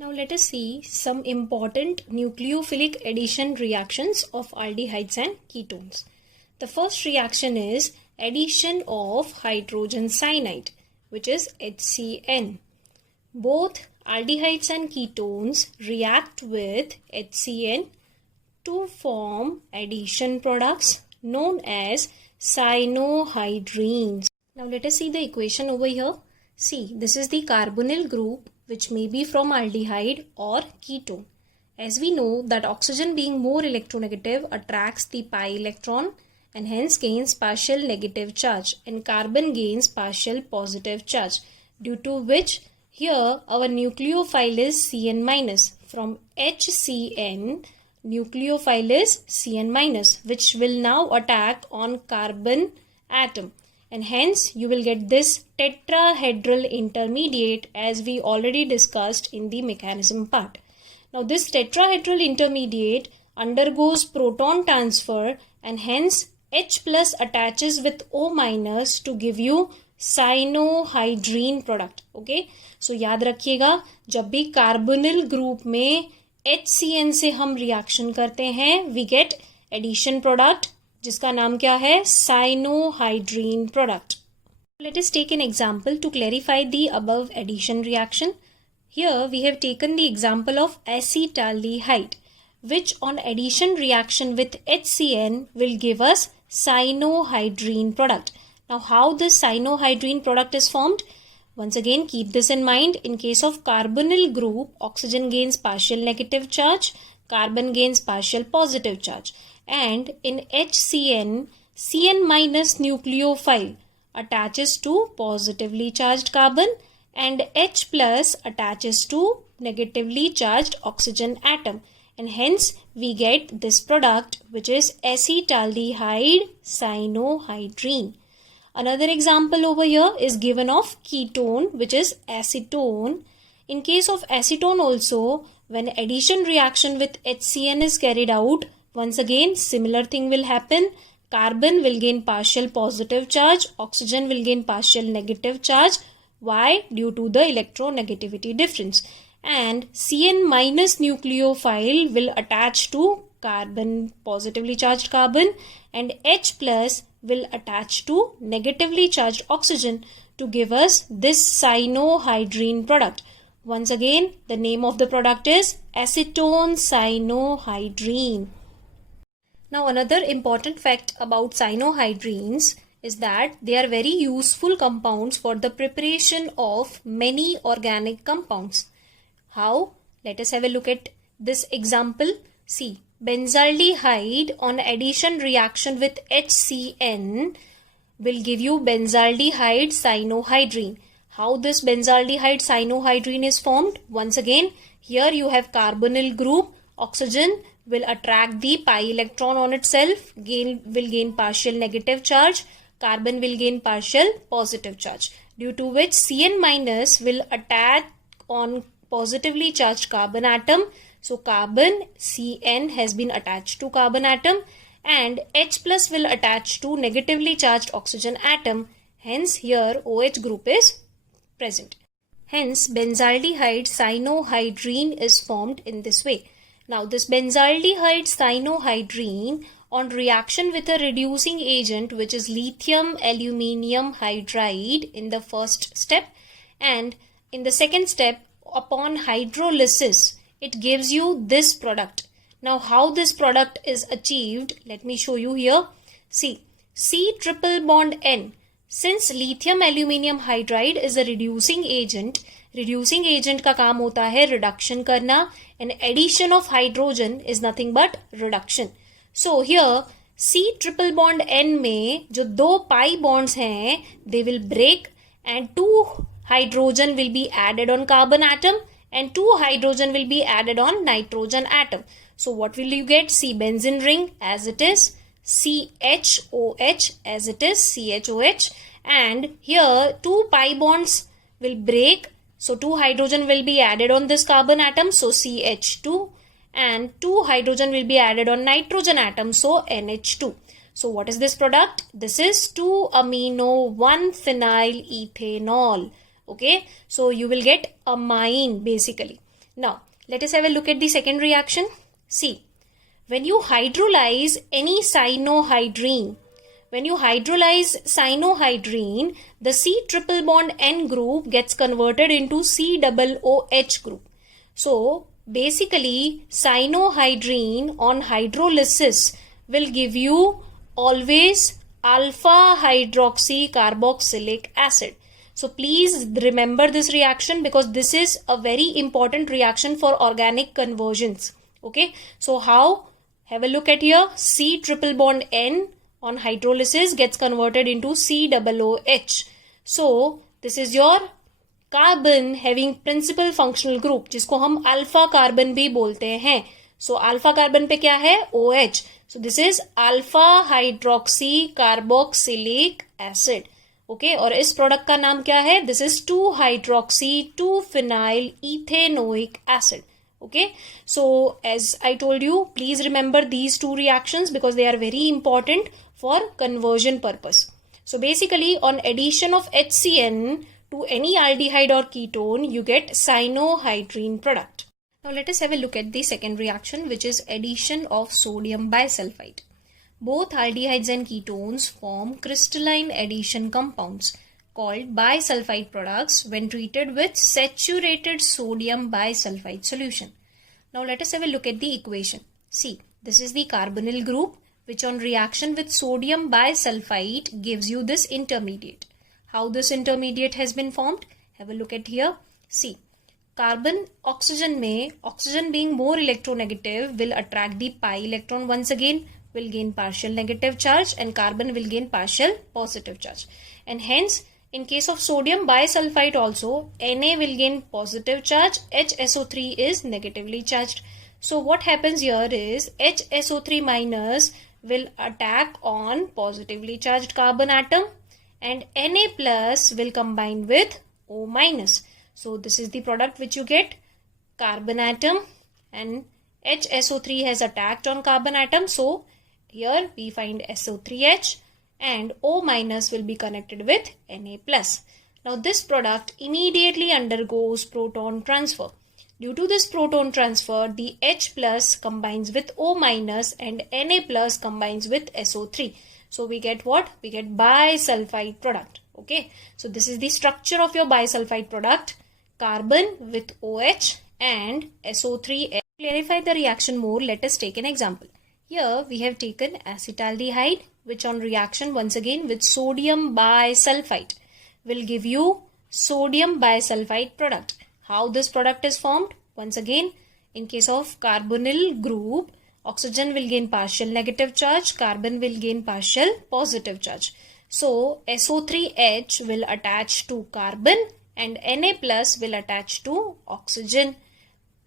Now let us see some important nucleophilic addition reactions of aldehydes and ketones. The first reaction is addition of hydrogen cyanide, which is HCN. Both aldehydes and ketones react with HCN to form addition products known as cyanohydrines. Now let us see the equation over here. See, this is the carbonyl group which may be from aldehyde or ketone. As we know that oxygen being more electronegative attracts the pi electron and hence gains partial negative charge, and carbon gains partial positive charge, due to which here our nucleophile is Cn minus. From HCN, nucleophile is Cn minus, which will now attack on carbon atom. And hence you will get this tetrahedral intermediate, as we already discussed in the mechanism part. Now this tetrahedral intermediate undergoes proton transfer and hence H plus attaches with O minus to give you cyanohydrine product. Okay, so याद रखिएगा जब भी carbonyl group में HCN से हम reaction करते हैं we get addition product जिसका नाम क्या है cyanohydrine product. Let us take an example to clarify the above addition reaction. Here we have taken the example of acetaldehyde, which on addition reaction with HCN will give us cyanohydrine product. Now how this cyanohydrine product is formed? Once again keep this in mind. In case of carbonyl group, oxygen gains partial negative charge, carbon gains partial positive charge. And in HCN, Cn minus nucleophile attaches to positively charged carbon and H plus attaches to negatively charged oxygen atom, and hence we get this product which is acetaldehyde cyanohydrine. Another example over here is given of ketone, which is acetone. In case of acetone also, when addition reaction with HCN is carried out, once again similar thing will happen. Carbon will gain partial positive charge, oxygen will gain partial negative charge. Why? Due to the electronegativity difference. And Cn minus nucleophile will attach to carbon, positively charged carbon, and H plus will attach to negatively charged oxygen to give us this cyanohydrine product. Once again, the name of the product is acetone cyanohydrine. Now another important fact about cyanohydrines is that they are very useful compounds for the preparation of many organic compounds. How? Let us have a look at this example. See, benzaldehyde on addition reaction with HCN will give you benzaldehyde cyanohydrine. How this benzaldehyde cyanohydrine is formed? Once again, here you have carbonyl group, oxygen will attract the pi electron on itself, will gain partial negative charge, carbon will gain partial positive charge, due to which Cn minus will attack on positively charged carbon atom. So carbon Cn has been attached to carbon atom and H plus will attach to negatively charged oxygen atom. Hence here OH group is present. Hence benzaldehyde cyanohydrine is formed in this way. Now this benzaldehyde cyanohydrine on reaction with a reducing agent, which is lithium aluminium hydride in the first step, and in the second step upon hydrolysis it gives you this product. Now how this product is achieved, let me show you here. See, C triple bond N. Since lithium aluminium hydride is a reducing agent का काम होता है reduction करना, and addition of hydrogen is nothing but reduction. So here C triple bond N में जो दो pi bonds हैं, they will break and 2 hydrogen will be added on carbon atom and 2 hydrogen will be added on nitrogen atom. So what will you get? C benzene ring as it is, CHOH as it is, CHOH, and here 2 pi bonds will break. So 2 hydrogen will be added on this carbon atom, so CH2, and 2 hydrogen will be added on nitrogen atom, so NH2. So what is this product? This is 2-amino-1-phenyl ethanol. Okay, so you will get amine basically. Now, let us have a look at the second reaction. See, when you hydrolyze any cyanohydrine, the C triple bond N group gets converted into COOH group. So, basically, cyanohydrine on hydrolysis will give you always alpha hydroxy carboxylic acid. So please remember this reaction because this is a very important reaction for organic conversions. Okay, so how? Have a look at here. C triple bond N on hydrolysis gets converted into COOH. So this is your carbon having principal functional group, जिसको हम alpha carbon भी बोलते हैं. So alpha carbon पे क्या है? OH. So this is alpha hydroxy carboxylic acid. Okay, और इस प्रोडक्ट का नाम क्या है? This is 2 hydroxy 2 phenyl ethanoic acid. Okay, so as I told you, please remember these two reactions because they are very important for conversion purpose. So basically, on addition of HCN to any aldehyde or ketone, you get cyanohydrine product. Now let us have a look at the second reaction, which is addition of sodium bisulfite. Both aldehydes and ketones form crystalline addition compounds called bisulfite products when treated with saturated sodium bisulfite solution. Now let us have a look at the equation. See, this is the carbonyl group which on reaction with sodium bisulfite gives you this intermediate. How this intermediate has been formed? Have a look at here. See, carbon oxygen में, oxygen being more electronegative will attract the pi electron once again, will gain partial negative charge, and carbon will gain partial positive charge. And hence, in case of sodium bisulfite also, Na will gain positive charge, HSO3 is negatively charged. So what happens here is HSO3 minus will attack on positively charged carbon atom and Na plus will combine with O minus. So this is the product which you get, carbon atom, and HSO3 has attacked on carbon atom. So here we find SO3H and O minus will be connected with Na plus. Now this product immediately undergoes proton transfer. Due to this proton transfer, the H plus combines with O minus and Na plus combines with SO3. So we get what? We get bisulfite product. Okay. So this is the structure of your bisulfite product. Carbon with OH and SO3. To clarify the reaction more, let us take an example. Here we have taken acetaldehyde, which on reaction once again with sodium bisulfite will give you sodium bisulfite product. How this product is formed? Once again, in case of carbonyl group, oxygen will gain partial negative charge, carbon will gain partial positive charge. So SO3H will attach to carbon and Na plus will attach to oxygen.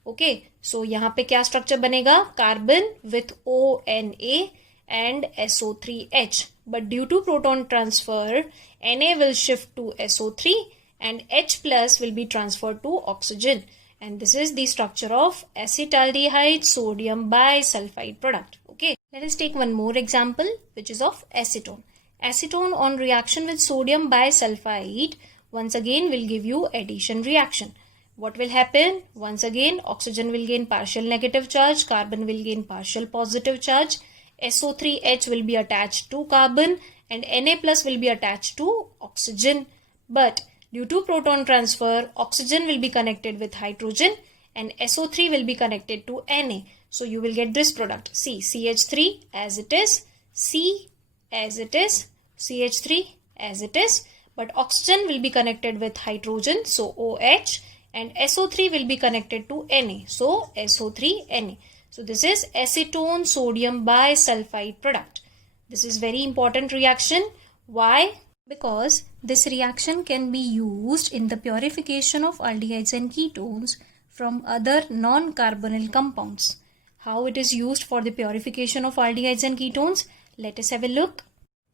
Okay, so यहाँ पे क्या structure बनेगा? Carbon with ONA and SO3H. But due to proton transfer, Na will shift to SO3 and H plus will be transferred to oxygen. And this is the structure of acetaldehyde sodium bisulfite product. Okay, let us take one more example, which is of acetone. Acetone on reaction with sodium bisulfite once again will give you addition reaction. What will happen? Once again, oxygen will gain partial negative charge, carbon will gain partial positive charge, SO3H will be attached to carbon and Na plus will be attached to oxygen. But due to proton transfer, oxygen will be connected with hydrogen and SO3 will be connected to Na. So you will get this product. See, CH3 as it is, C as it is, CH3 as it is, but oxygen will be connected with hydrogen, so OH, and SO3 will be connected to Na, so SO3Na. So this is acetone sodium bisulfite product. This is very important reaction. Why? Because this reaction can be used in the purification of aldehydes and ketones from other non-carbonyl compounds. How it is used for the purification of aldehydes and ketones? Let us have a look.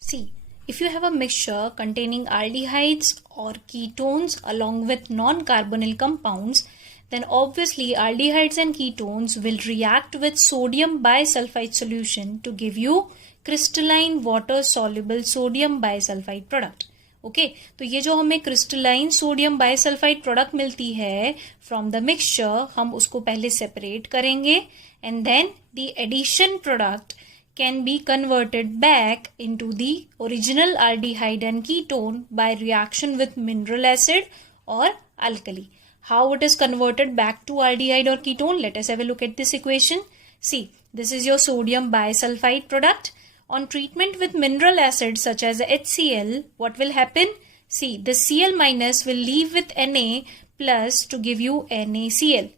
See, if you have a mixture containing aldehydes or ketones along with non-carbonyl compounds, then obviously aldehydes and ketones will react with sodium bisulfite solution to give you crystalline water-soluble sodium bisulfite product. Okay तो ये जो हमें crystalline sodium bisulphide product मिलती है from the mixture, हम उसको पहले separate करेंगे and then the addition product can be converted back into the original aldehyde and ketone by reaction with mineral acid or alkali. How it is converted back to aldehyde or ketone? Let us have a look at this equation. See, this is your sodium bisulfite product. On treatment with mineral acid such as HCl, what will happen? See, the Cl minus will leave with Na plus to give you NaCl.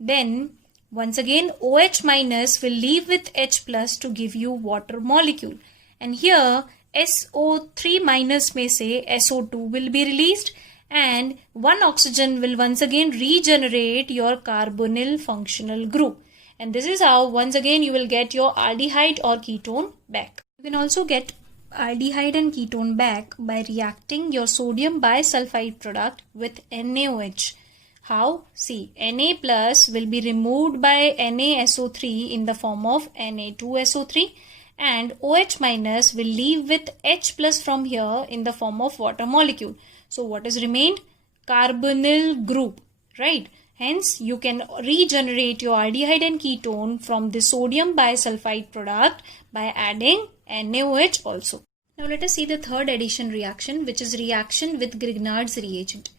Then once again, OH minus will leave with H plus to give you water molecule. And here, SO3 minus में से SO2 will be released and one oxygen will once again regenerate your carbonyl functional group. And this is how once again you will get your aldehyde or ketone back. You can also get aldehyde and ketone back by reacting your sodium bisulfite product with NaOH. How? See, Na plus will be removed by NaSO3 in the form of Na2SO3 and OH minus will leave with H plus from here in the form of water molecule. So what is remained? Carbonyl group, right? Hence, you can regenerate your aldehyde and ketone from the sodium bisulfite product by adding NaOH also. Now let us see the third addition reaction, which is reaction with Grignard's reagent.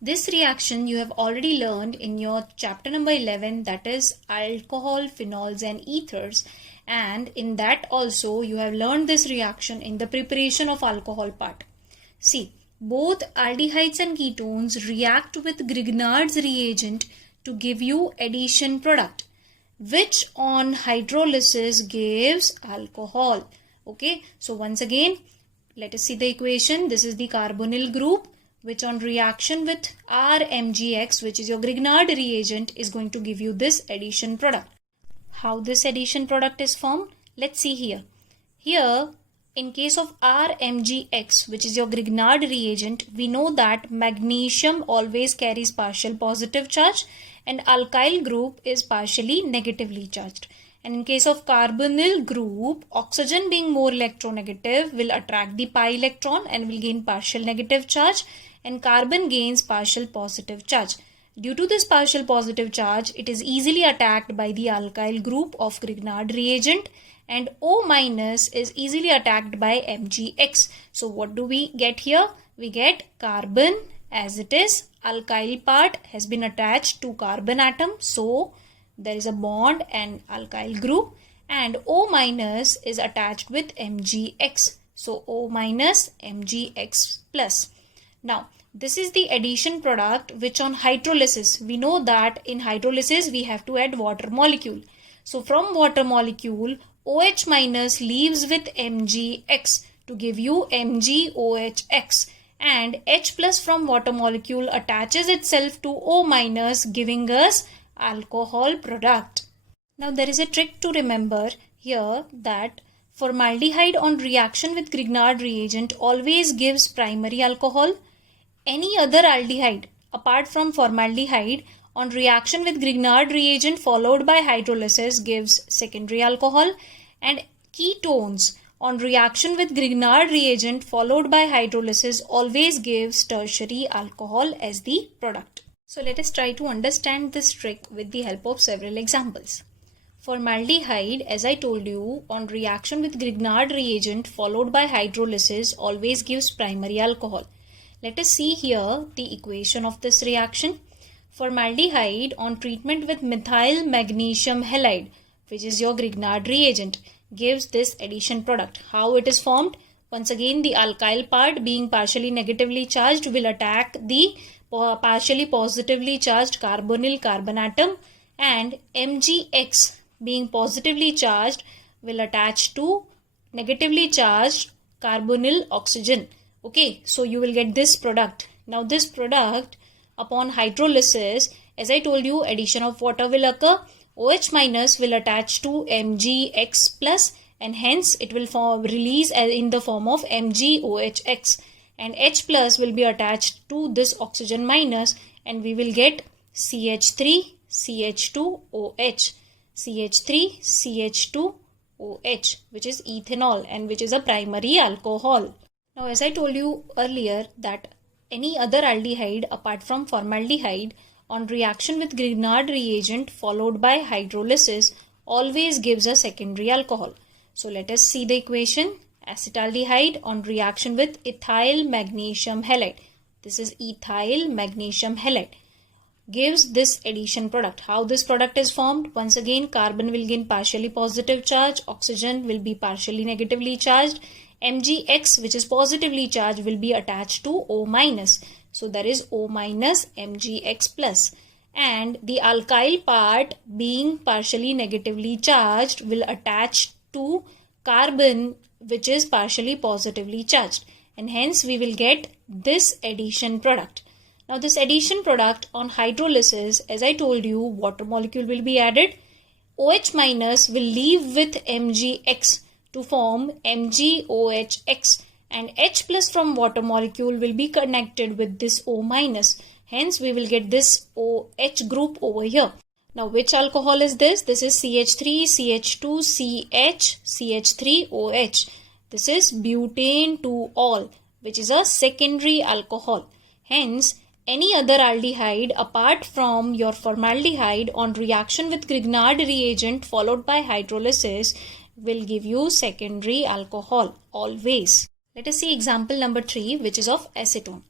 This reaction you have already learned in your chapter number 11, that is alcohol, phenols and ethers, and in that also you have learned this reaction in the preparation of alcohol part. See, both aldehydes and ketones react with Grignard's reagent to give you addition product, which on hydrolysis gives alcohol. Okay, so once again let us see the equation. This is the carbonyl group, which on reaction with RMgX, which is your Grignard reagent, is going to give you this addition product. How this addition product is formed? Let's see here. Here, in case of RMgX, which is your Grignard reagent, we know that magnesium always carries partial positive charge and alkyl group is partially negatively charged. And in case of carbonyl group, oxygen being more electronegative will attract the pi electron and will gain partial negative charge, and carbon gains partial positive charge. Due to this partial positive charge, it is easily attacked by the alkyl group of Grignard reagent, and O minus is easily attacked by MgX. So what do we get here? We get carbon as it is. Alkyl part has been attached to carbon atom, so there is a bond and alkyl group, and O minus is attached with MgX. So O minus MgX plus. Now, this is the addition product which on hydrolysis, we know that in hydrolysis we have to add water molecule. So from water molecule, OH minus leaves with MgX to give you MgOHX, and H plus from water molecule attaches itself to O minus, giving us alcohol product. Now there is a trick to remember here, that formaldehyde on reaction with Grignard reagent always gives primary alcohol. Any other aldehyde apart from formaldehyde on reaction with Grignard reagent followed by hydrolysis gives secondary alcohol, and ketones on reaction with Grignard reagent followed by hydrolysis always gives tertiary alcohol as the product. So let us try to understand this trick with the help of several examples. Formaldehyde, as I told you, on reaction with Grignard reagent followed by hydrolysis always gives primary alcohol. Let us see here the equation of this reaction. Formaldehyde on treatment with methyl magnesium halide, which is your Grignard reagent, gives this addition product. How it is formed? Once again, the alkyl part being partially negatively charged will attack the partially positively charged carbonyl carbon atom, and MgX being positively charged will attach to negatively charged carbonyl oxygen. Okay, so you will get this product. Now this product upon hydrolysis, as I told you, addition of water will occur. OH minus will attach to MgX plus, and hence it will release in the form of MgOHX, and H plus will be attached to this oxygen minus, and we will get CH3 CH2OH, CH3 CH2OH, which is ethanol and which is a primary alcohol. Now, as I told you earlier that any other aldehyde apart from formaldehyde on reaction with Grignard reagent followed by hydrolysis always gives a secondary alcohol. So let us see the equation. Acetaldehyde on reaction with ethyl magnesium halide. This is ethyl magnesium halide. Gives this addition product. How this product is formed? Once again, carbon will gain partially positive charge, oxygen will be partially negatively charged, Mgx, which is positively charged, will be attached to O minus. So there is O minus Mgx plus. And the alkyl part being partially negatively charged will attach to carbon which is partially positively charged. And hence we will get this addition product. Now this addition product on hydrolysis, as I told you, water molecule will be added. OH minus will leave with Mgx to form MgOHx, and H plus from water molecule will be connected with this O minus. Hence we will get this OH group over here. Now which alcohol is this? This is CH3, CH2, CH, CH3OH. This is butane 2-ol, which is a secondary alcohol. Hence any other aldehyde apart from your formaldehyde on reaction with Grignard reagent followed by hydrolysis will give you secondary alcohol always. Let us see example number 3, which is of acetone.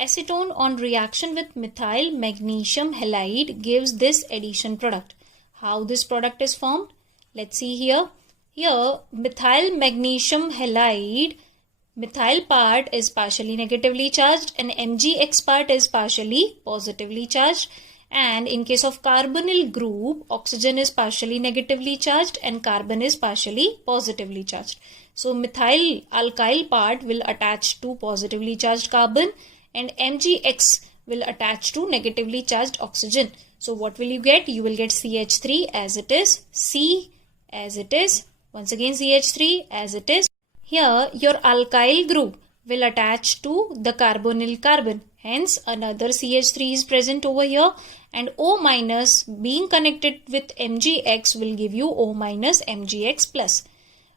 Acetone on reaction with methyl magnesium halide gives this addition product. How this product is formed? Let's see here. Here methyl magnesium halide, methyl part is partially negatively charged and Mgx part is partially positively charged. And in case of carbonyl group, oxygen is partially negatively charged and carbon is partially positively charged. So methyl alkyl part will attach to positively charged carbon and Mgx will attach to negatively charged oxygen. So what will you get? You will get CH3 as it is, C as it is, once again CH3 as it is. Here your alkyl group will attach to the carbonyl carbon. Hence another CH3 is present over here, and O minus being connected with Mgx will give you O minus Mgx plus.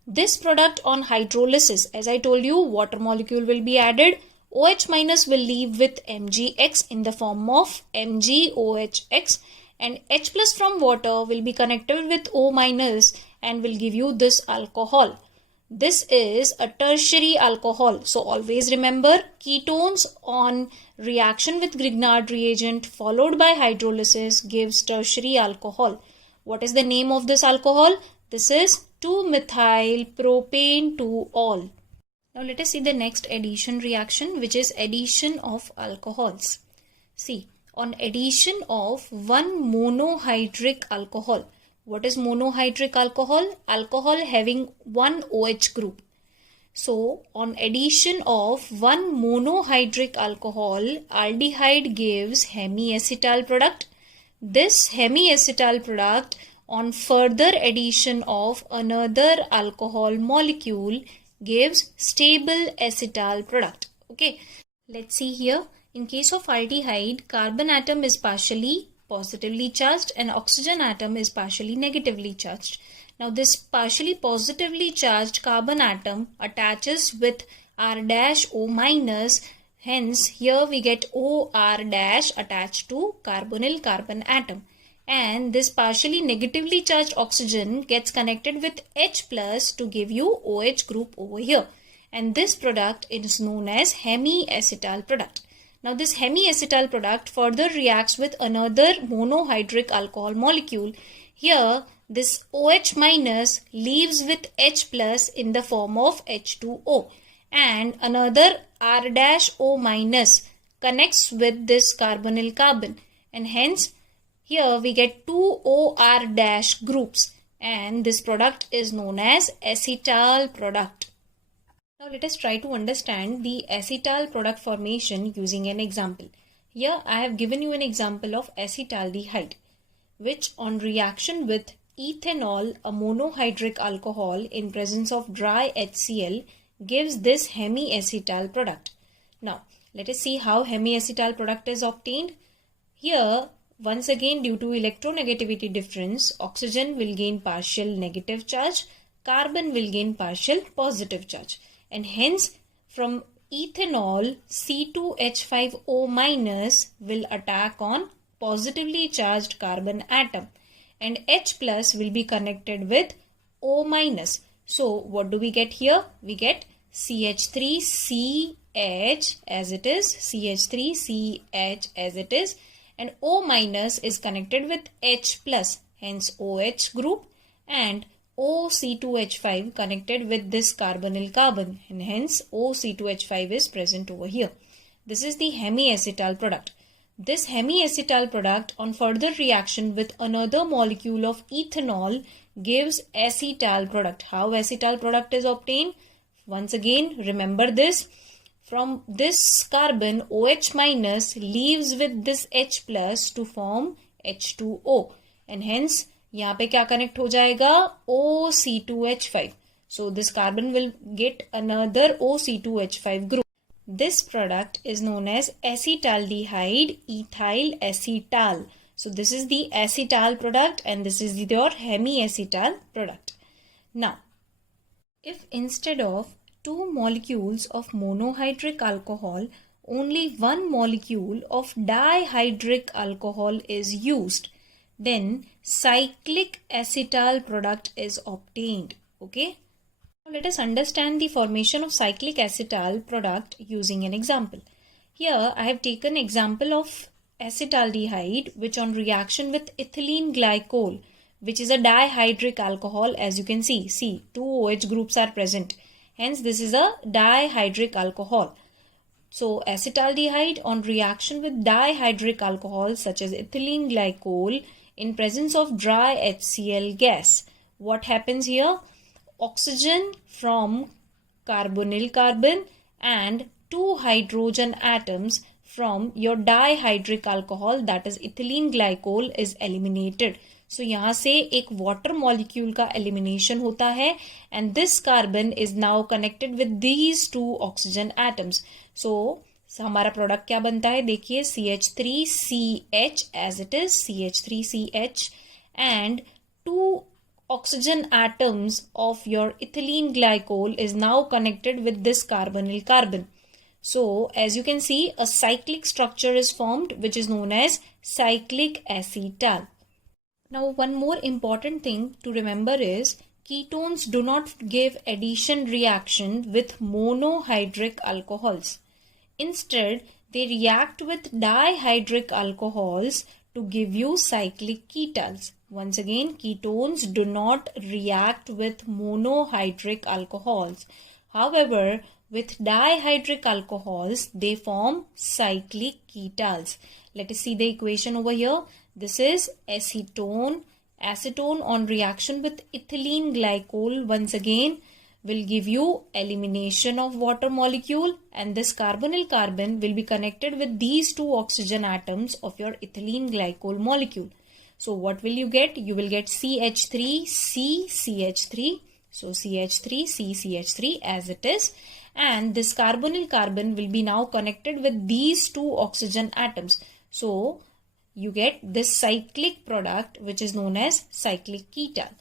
This product on hydrolysis, as I told you, water molecule will be added. OH minus will leave with Mgx in the form of MgOHx, and H plus from water will be connected with O minus and will give you this alcohol. This is a tertiary alcohol. So always remember, ketones on reaction with Grignard reagent followed by hydrolysis gives tertiary alcohol. What is the name of this alcohol? This is 2-methyl propane 2-ol. Now let us see the next addition reaction, which is addition of alcohols. See, on addition of one monohydric alcohol. What is monohydric alcohol? Alcohol having one OH group. So on addition of one monohydric alcohol, aldehyde gives hemiacetal product. This hemiacetal product on further addition of another alcohol molecule gives stable acetal product. Okay, let's see here. In case of aldehyde, carbon atom is partially positively charged and oxygen atom is partially negatively charged. Now this partially positively charged carbon atom attaches with R dash O minus. Hence here we get OR dash attached to carbonyl carbon atom. And this partially negatively charged oxygen gets connected with H plus to give you OH group over here. And this product is known as hemiacetal product. Now this hemiacetal product further reacts with another monohydric alcohol molecule. Here this OH minus leaves with H plus in the form of H2O, and another R dash O minus connects with this carbonyl carbon, and hence here we get two OR dash groups, and this product is known as acetal product. Now let us try to understand the acetal product formation using an example. Here I have given you an example of acetaldehyde, which on reaction with ethanol, a monohydric alcohol in presence of dry HCl, gives this hemiacetal product. Now let us see how hemiacetal product is obtained. Here once again, due to electronegativity difference, oxygen will gain partial negative charge, carbon will gain partial positive charge. And hence from ethanol C2H5O minus will attack on positively charged carbon atom and H plus will be connected with O minus. So what do we get here? We get CH3CH as it is, CH3CH as it is, and O minus is connected with H plus, hence OH group, and OC2H5 connected with this carbonyl carbon, and hence OC2H5 is present over here. This is the hemiacetal product. This hemiacetal product on further reaction with another molecule of ethanol gives acetal product. How acetal product is obtained? Once again, remember this. From this carbon, OH minus leaves with this H plus to form H2O, and hence यहाँ पे क्या connect हो जाएगा? OC2H5. So this carbon will get another OC2H5 group. This product is known as acetaldehyde ethyl acetal. So this is the acetal product and this is your hemiacetal product. Now, if instead of two molecules of monohydric alcohol, only one molecule of dihydric alcohol is used, then cyclic acetal product is obtained. Okay. Now let us understand the formation of cyclic acetal product using an example. Here I have taken example of acetaldehyde which on reaction with ethylene glycol, which is a dihydric alcohol, as you can see, two OH groups are present. Hence this is a dihydric alcohol. So acetaldehyde on reaction with dihydric alcohol such as ethylene glycol in presence of dry HCl gas. What happens here? Oxygen from carbonyl carbon and two hydrogen atoms from your dihydric alcohol, that is ethylene glycol, is eliminated. So यहाँ से एक water molecule का elimination होता है and this carbon is now connected with these two oxygen atoms. So हमारा product क्या बनता है? देखिए CH3CH as it is, CH3CH, and two oxygen atoms of your ethylene glycol is now connected with this carbonyl carbon. So as you can see, a cyclic structure is formed which is known as cyclic acetal. Now one more important thing to remember is ketones do not give addition reaction with monohydric alcohols. Instead, they react with dihydric alcohols to give you cyclic ketals. Once again, ketones do not react with monohydric alcohols. However, with dihydric alcohols, they form cyclic ketals. Let us see the equation over here. This is acetone. Acetone on reaction with ethylene glycol once again will give you elimination of water molecule, and this carbonyl carbon will be connected with these two oxygen atoms of your ethylene glycol molecule. So what will you get? You will get CH3CCH3. So CH3CCH3 as it is, and this carbonyl carbon will be now connected with these two oxygen atoms. So you get this cyclic product which is known as cyclic ketal.